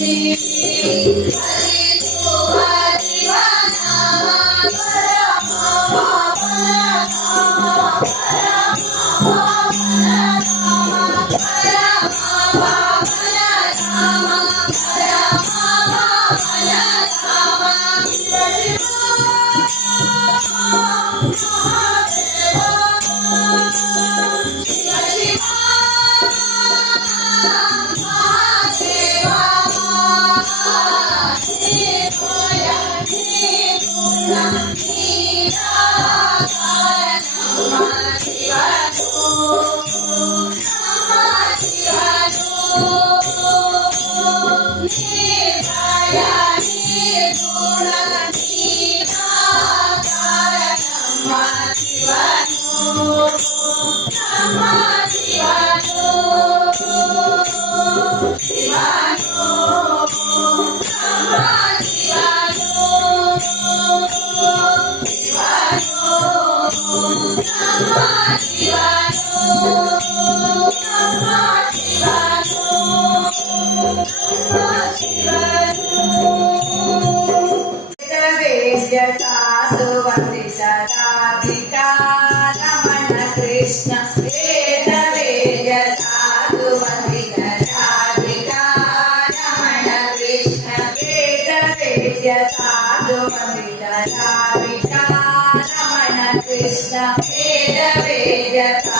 you. Come on, Yeah, yeah, yeah.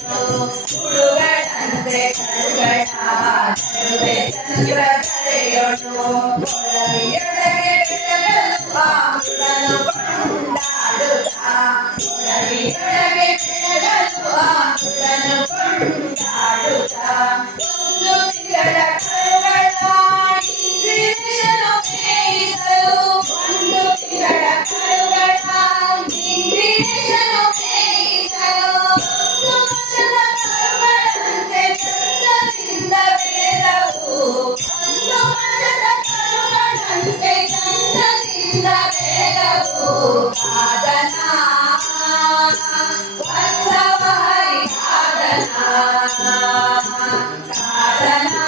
Vishnu ಹುಡುಗ ತಂದೆ ಕರು കാരണം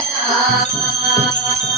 Thank you.